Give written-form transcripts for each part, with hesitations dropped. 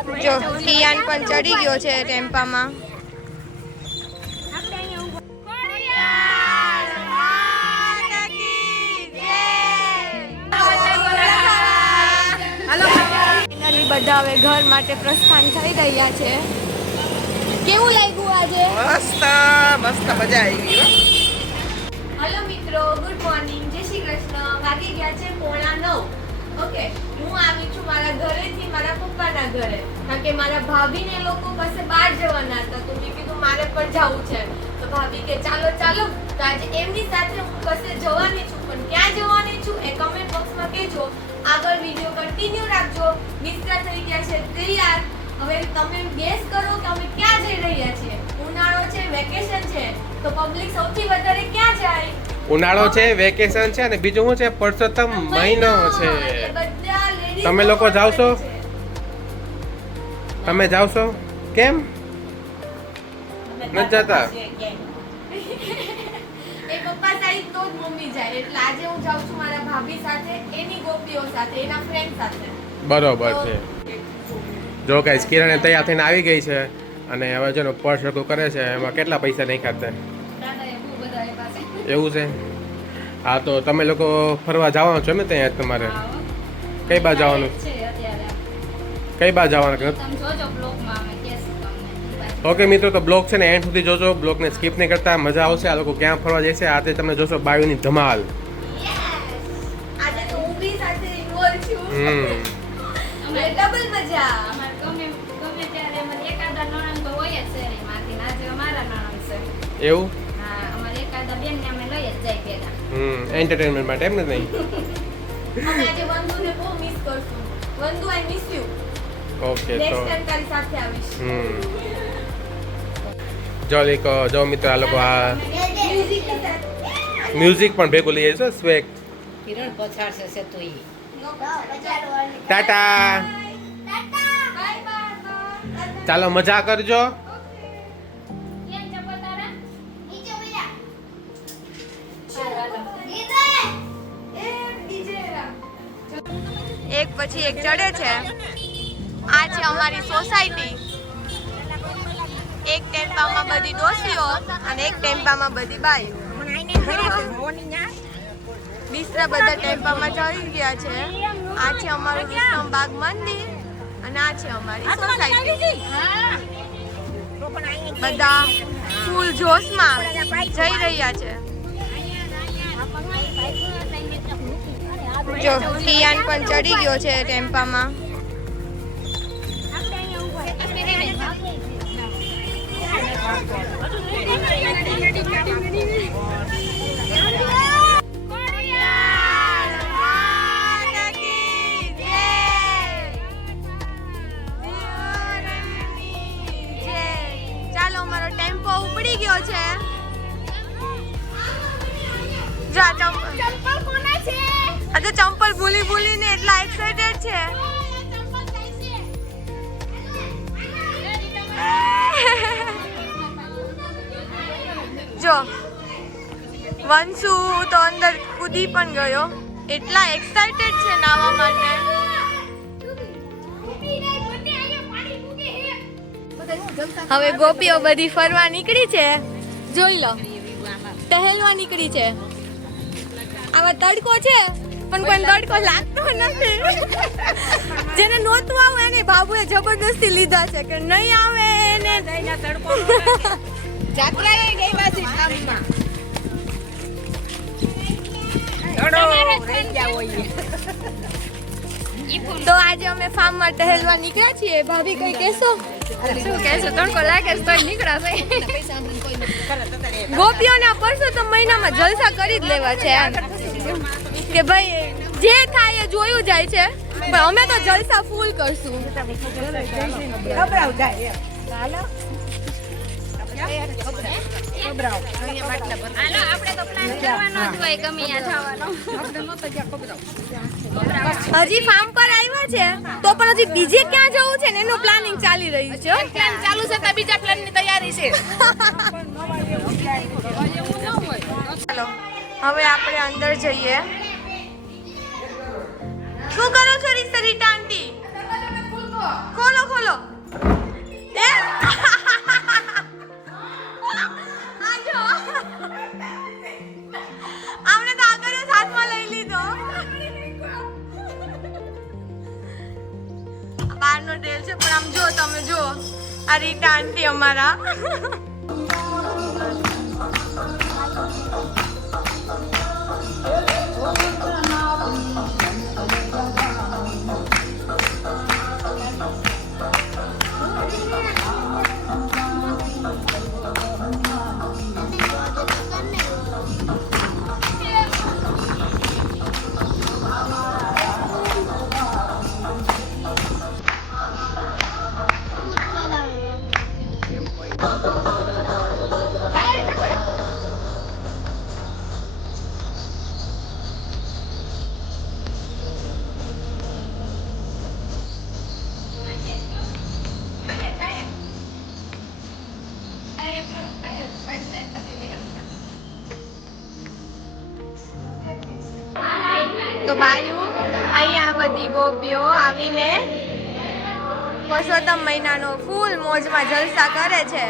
જો કિયાન પણ ચડી ગયો છે ટેમ્પામાં. બધા હવે ઘર માટે પ્રસ્થાન થઈ રહ્યા છે. કેવું લાગ્યું આજે? મસ્ત મસ્ત મજા આવી ગઈ. હેલો મિત્રો, ગુડ મોર્નિંગ, જય શ્રી કૃષ્ણ. વાગી ગયા છે 8:45. ઓકે, હું આવી છું મારા ઘરેથી મારા પપ્પાના ઘરે, કારણ કે મારા ભાભીને લોકો પાસે બહાર જવાના હતા, તો મેં કીધું મારે પણ જવું છે. તો ભાભી કે ચાલો ચાલો, તો આજે એમની સાથે હું કશે જવાની છું, પણ ક્યાં જવાની છું એ કમેન્ટ બોક્સમાં કહેજો. આગળ વિડિયો કન્ટિન્યુ રાખજો. મિસ્ત્રા થઈ ગયા છે તૈયાર. હવે તમે ગેસ કરો કે અમે ક્યાં જઈ રહ્યા છીએ. ઉનાળો છે, વેકેશન છે, તો પબ્લિક સૌથી વધારે ક્યાં જાય? ઉનાળો છે, વેકેશન છે, અને બીજું શું છે, પરસોત્તમ મહિનો છે. તમે લોકો જાવશો? તમે જાવશો? કેમ નથી જતા? એ પપ્પા સાઈડ તો જ મમ્મી જાય, એટલે આજે હું જાઉં છું મારા ભાભી સાથે, એની ગોપીઓ સાથે, એના ફ્રેન્ડ સાથે. બરોબર છે. જો ગાઈસ, કિરણ તૈયાર થઈને આવી ગઈ છે અને હવે જેનો પર્સ સરખું કરે છે. એમાં કેટલા પૈસા નાખ્યા છે? એવું છે? હા, તો તમે લોકો ફરવા જવાનું છો ને ત્યાં? તમારે કઈ બાજુ જવાનું? કઈ બાજુ જવાનું? ઓકે મિત્રો, તો બ્લોગ છે ને એન્ડ સુધી જોજો. બ્લોગને સ્કીપ નહીં કરતા, મજા આવશે. આ લોકો ક્યાં ફરવા જશે આજે તમને જોશો. બાયુની ધમાલ. આજે તો હું બી સાથે ઇન્વોલ્વ છું. ડબલ મજા. એવું? હા, અમારે એકાદા બેનને અમે લઈ જ જાય પેલા. એન્ટરટેનમેન્ટ માટે એમ ને? નહીં, અમે આજે વંદુને બહુ મિસ કરશું. વંદુ, આઈ મિસ યુ. ઓકે, તો નેક્સ્ટ ટાઈમ તારી સાથે આવીશ. જો મિત્રો, આ લોકો આ મ્યુઝિક પણ ભેગું લઈ જશે. સ્વેગ કિરણ પછાડશે છે તો ઈ. Tata, bye bye. ચાલો મજા કરજો. એક પછી એક ચડે છે. આ છે અમારી સોસાયટી. એક ટેમ્પામાં બધી ડોસીઓ અને એક ટેમ્પામાં બધી બાઈઓ. બિસ્તરા બધા ટેમ્પામાં ચડી ગયા છે. આ છે અમારું વિશ્રમબાગ મંદિર અને આ છે અમારી સોસાયટી. બધા ફૂલ જોશમાં જઈ રહ્યા છે. જો કિયાન પણ ચડી ગયો છે ટેમ્પામાં. ચાલો, અમારો ટેમ્પો ઉપડી ગયો છે. જો આ ચંપલ કોના છે? આ તો ચંપલ ભૂલીને એટલા એક્સાઇટેડ છે. જો વંશુ તો અંદર કૂદી પણ ગયો. એટલા એક્સાઇટેડ છે નાવા માટે. હવે ગોપીઓ બધી ફરવા નીકળી છે. જોઈ લો, ટહેલવા નીકળી છે. આવા તડકો છે પણ કોઈ તડકો લાગતો નથી. જેને નહોતું આવે એને બાબુએ જબરદસ્તી લીધા છે કે નહીં આવે એને તડકો. જાત્રાએ ગઈ બાજી ઠામમાં. તો આજે અમે ફાર્મમાં ટહેલવા નીકળ્યા છીએ. ભાભી કઈ કહેશો? શું કહેશો? તડકો લાગે છે તોય નીકળાશે. ગોપીઓના પરસોત્તમ મહિનામાં જલસા કરી જ લેવા છે કે ભાઈ જે થાય એ જોયું જાય છે, પણ અમે તો જલસા ફૂલ કરશું. હાલો, આપણે તો પ્લાન કરવાનો જ હોય ગમે ત્યાં જવાનો. હજી ફાર્મ પર આવ્યા છે તો પણ હજી બીજે ક્યાં જવું છે ને એનું પ્લાનિંગ ચાલી રહ્યું છે. પ્લાન ચાલુ છે તો બીજા પ્લાનની તૈયારી છે. ચાલો હવે આપણે અંદર જઈએ. શું કરો છો રીટા આંટી? ખોલો ખોલો. બહારનો ટેલ છે પણ આમ જો તમે જો આ રીટા આંટી અમારા તો ભાઈઓ અહીંયા બધી ગોપીઓ આવીને પુરુષોત્તમ મહિનાનો ફૂલ મોજમાં જલસા કરે છે.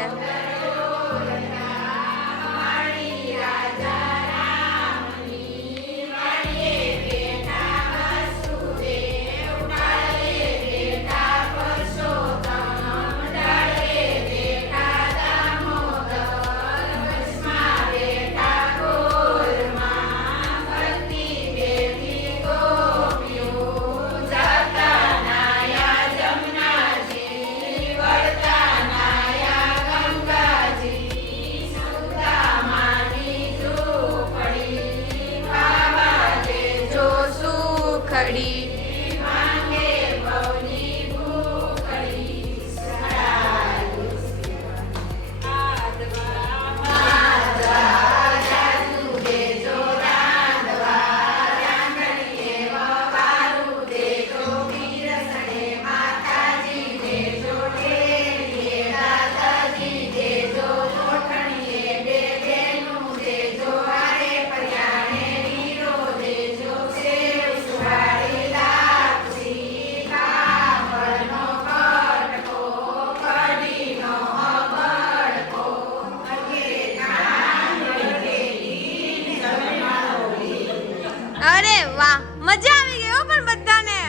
અરે વાહ, મજા આવી ગઈ હો પણ બધાને.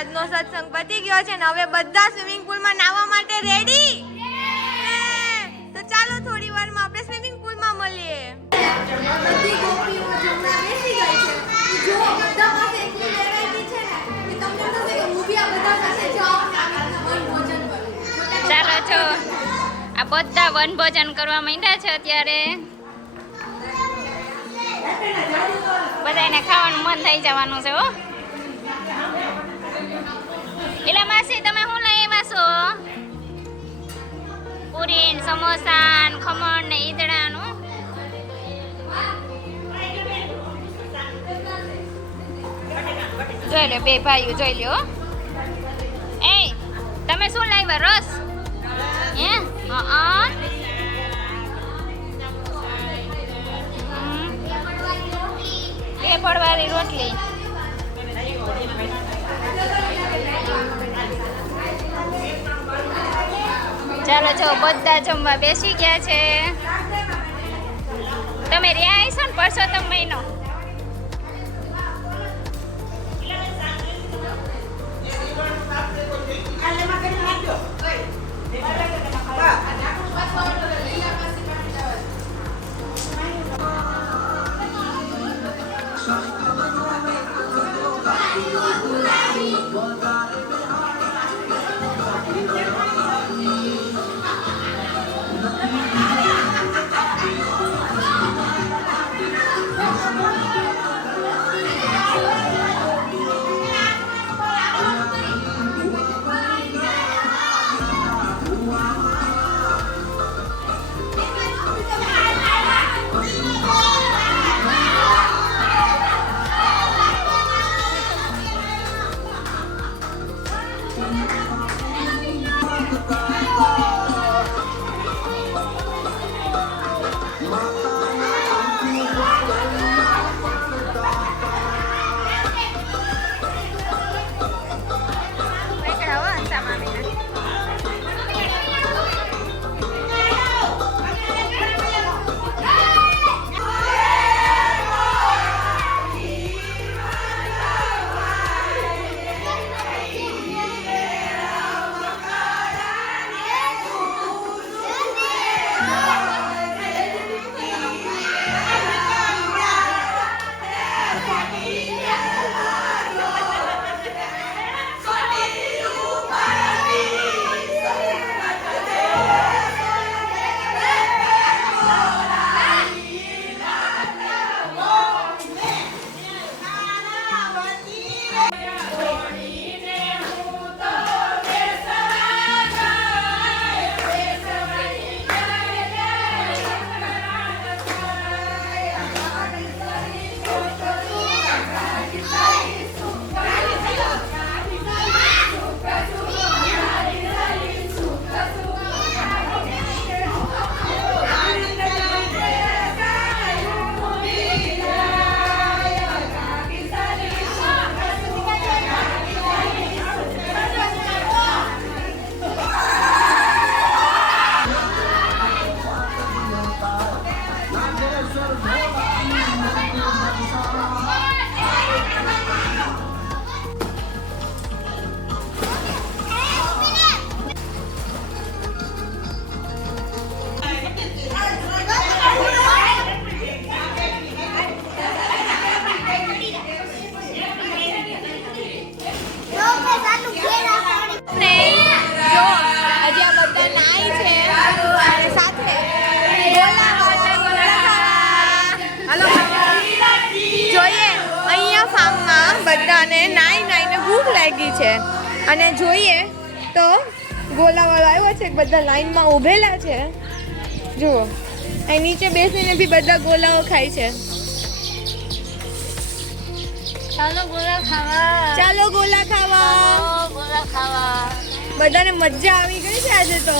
આજનો સત્સંગ પતી ગયો છે ને હવે બધા સ્વિમિંગ પૂલમાં નાહવા માટે રેડી. તો ચાલો થોડી વારમાં આપણે સ્વિમિંગ પૂલમાં મળીએ. બધી ગોપીઓ જમવા બેસી ગઈ છે. જો બધા પાસે એટલી વેરાયટી છે ને કે તમને થશે કે હું બી આ બધા સાથે જાઉં ને આવી રીતના વનભોજન કરું. ચાલો છો આ બધા વનભોજન કરવા માંડ્યા છે અત્યારે. બધાને ખાવાનું મન થઈ જવાનું છે હો. એલા માસી તમે શું લઈ આવ્યા છો? પૂરી ને સમોસા ને ખમણ ને ઈદડાનું. જોઈ લો બે ભાઈઓ જોઈ લ્યો. એ તમે શું લાવ્યા રસ? હે હા બે પડવાળી રોટલી. ચાલો જો બધા જમવા બેસી ગયા છે. તમે રહ્યા આવીશો ને પરસોત્તમ મહિનો. બધાને નાઈને ભૂખ લાગી છે અને જોઈએ તો ગોલાવાળો આવ્યો છે બધા લાઈનમાં ઊભેલા છે. જુઓ અહીં નીચે બેસીને બી બધા ગોલાઓ ખાય છે. ચાલો ગોલા ખાવા. ચાલો ગોલા ખાવા. ગોલા ખાવા. બધાને મજા આવી ગઈ છે આજે તો.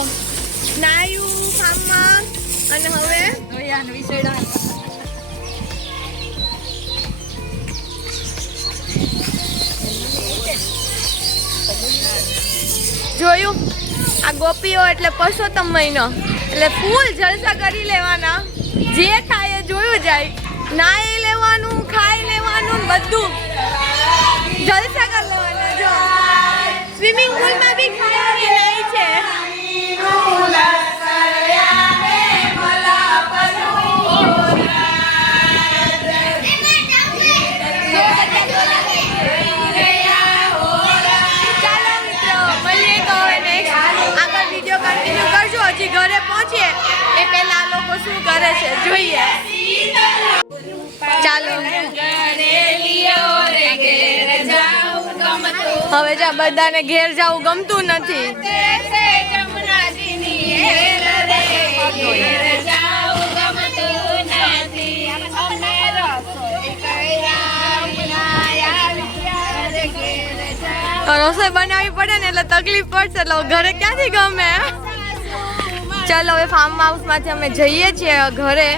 નાયું ફાર્મમાં અને હવે જોયું આ ગોપીઓ એટલે પરસોત્તમ મહિનો એટલે ફૂલ જલસા કરી લેવાના. જે થાય એ જોયું જાય. નાઈ લેવાનું, ખાઈ લેવાનું, બધું જલસા કરી લેવાના. જો સ્વિમિંગ પુલમાં બી ખાઈ નાઈ છે. હજી ઘરે પહોંચીએ એ પહેલા આ લોકો શું કરે છે જોઈએ. ચાલો હવે જા બધાને ઘેર જવું ગમતું નથી. રસોઈ બનાવવી પડે ને એટલે તકલીફ પડશે એટલે ઘરે ક્યાંથી ગમે. ચાલો હવે ફાર્મ હાઉસ માંથી અમે જઈએ છીએ ઘરે.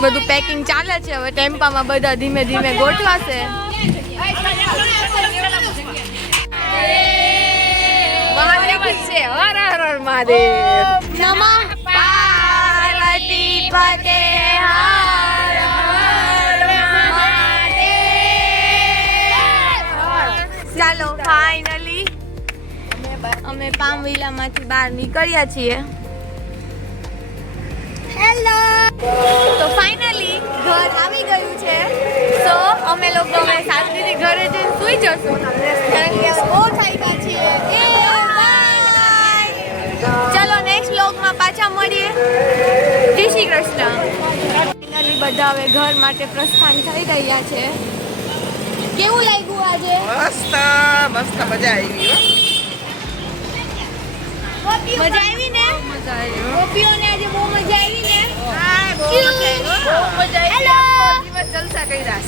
બધું પેકિંગ ચાલે છે હવે ટેમ્પામાં બધા ધીમે ધીમે ગોઠવાશે. મહાદેવ જ છે. હર હર હર મહાદેવ. નમઃ પાર્વતી પતે હર હર મહાદેવ. ચાલો ફાઇનલી અમે પામ વિલામાંથી બહાર નીકળ્યા છીએ. હેલો. તો ફાઇનલી ઘર આવી ગયું છે. તો અમે લોકો હવે શાંતિથી ઘરે જઈને સૂઈ જશું કારણ કે બહુ થઈ ગયા છીએ. ચલો નેક્સ્ટ વ્લોગમાં પાછા મળીએ. જય શ્રી કૃષ્ણ. ફાઇનલી બધા હવે ઘર માટે પ્રસ્થાન થઈ રહ્યા છે. કેવું લાગ્યું આજે? મસ્ત મસ્ત મજા આવી હો. મજા આવી ને? ગોપીઓને આજે બહુ મજા આવી ને? જલસા કર્યા.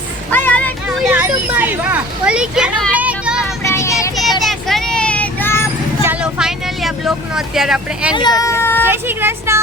ચાલો ફાઇનલી આ બ્લોગનો અત્યારે આપણે એન્ડ કરીએ. જય શ્રી કૃષ્ણ.